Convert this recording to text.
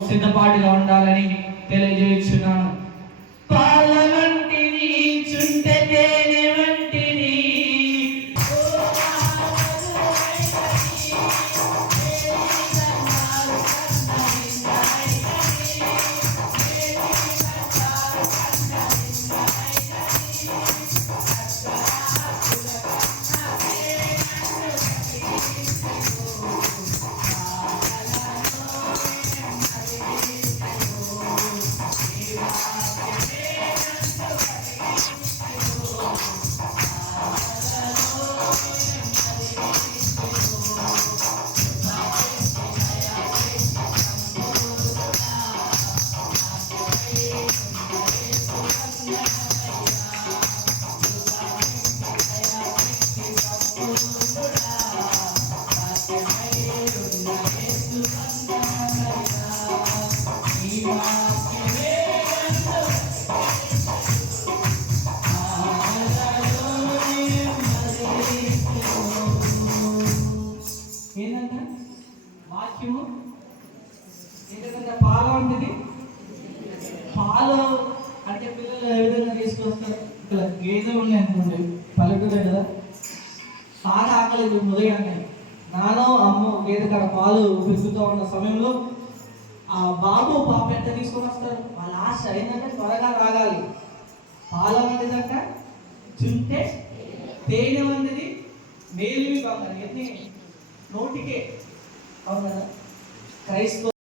సిద్ధపాటుగా ఉండాలని తెలియజేస్తున్నాను. పాల వంటిని చుంటె తేనె వంటిని ఏంటంట వాక్యము ఏంటంటే పాల వంటిది. పాలు అంటే పిల్లలు ఏ విధంగా తీసుకొస్తారు? ఇక్కడ గేదెలు ఉన్నాయి అనుకోండి, పల్లెటూరే కదా, చాలా ఆకలి ఉదయాన్నే నానో అమ్మో గేదె కాడ పాలు పిసుకుతూ ఉన్న సమయంలో ఆ బాబు పాప ఎంత తీసుకొని వస్తారు? వాళ్ళ ఆశ ఏంటంటే త్వరగా రాగాలి. పాల వంటిదంట, చుంటే తేనె వంటిది, మేలివి కావాలి, ఎన్ని నోటికే. అవును కదా. క్రైస్తవ